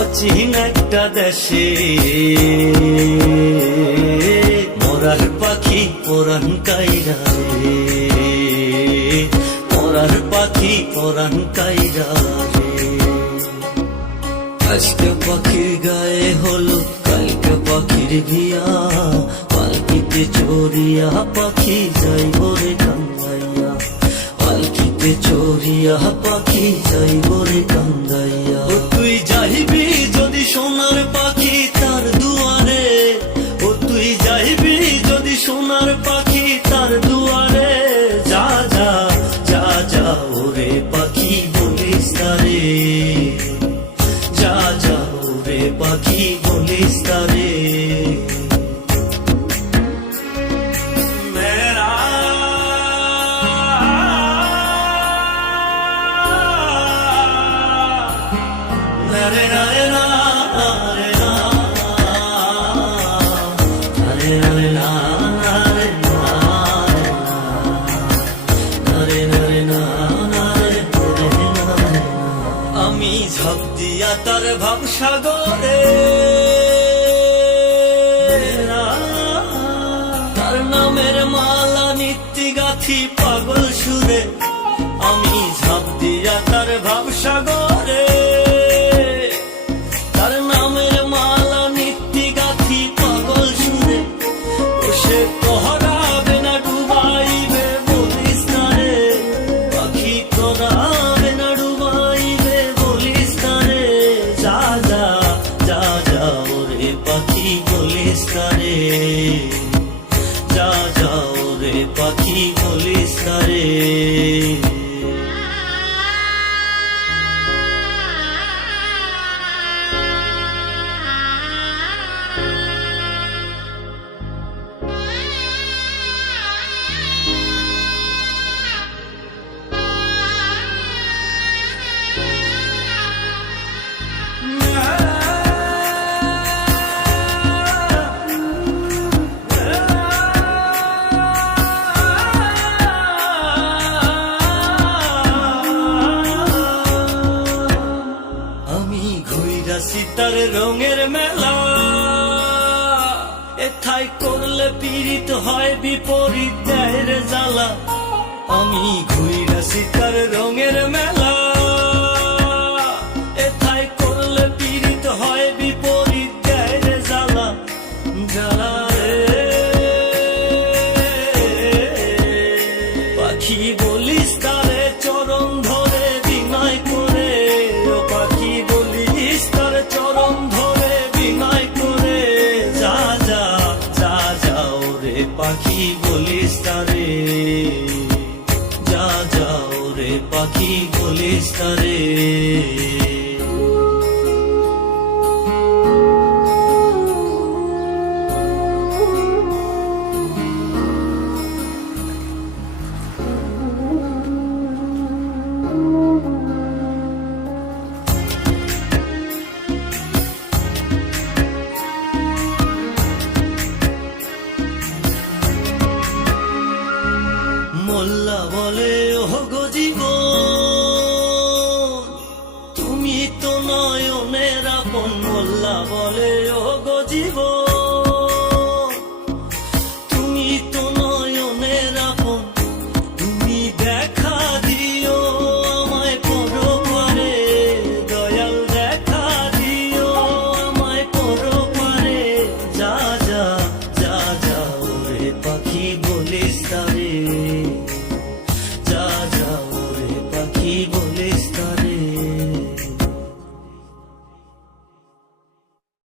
অচিন একটা দেশে মরার পাখি পরাণ কাইরা রে, মরার পাখি পরাণ কাইরা রে। আজকে পাখির গায়ে হলো কালকে পাখির বিয়া, পালকিতে চড়িয়া পাখি যাইব রে কান্দাইয়া, পালকিতে চড়িয়া পাখি যাইব রে কান্দাইয়া। ও তুই যাইবি যদি সোনার পাখি তার দুয়ারে, ও তুই যাইবি যদি সোনার পাখি তার দুয়ারে, যা যা যা যা ওরে পাখি বলিস তারে, যা যা ওরে পাখি বলিস তারে। আমি ঝাঁপ দিয়া তার ভাবসাগরে, তার নামের মালা নিত্যি গাথি পাগল সুরে। আমি ঝাঁপ দিয়া তার ভাবসাগরে, তার নামের মালা নিত্যি গাথি পাগল সুরে। সে কহরাবে না ডুবাইবে বলিস না রে পাখি, করাবে না ডুবাইবে বলিস না রে, যা যা যা যা ওরে পাখি বলিস না রে, যা যা ওরে পাখি বলিস না রে। সীতার রঙের মেলা, এথায় করলে পীড়িত হয় বিপরীত দেয় জ্বালা। আমি ঘুইরা সীতার রঙের মেলা, এথায় করলে পীড়িত হয় বিপরীত দেয় জ্বালা, জ্বালা রে। পাখি বলিস তারে চরণ ধরে বিনয় করে, ও পাখি বলিস তার চরণ ধরে বিনয় করে, যা যা যা যা ওরে পাখি বলিস তারে, যা যা ওরে পাখি বলিস তারে।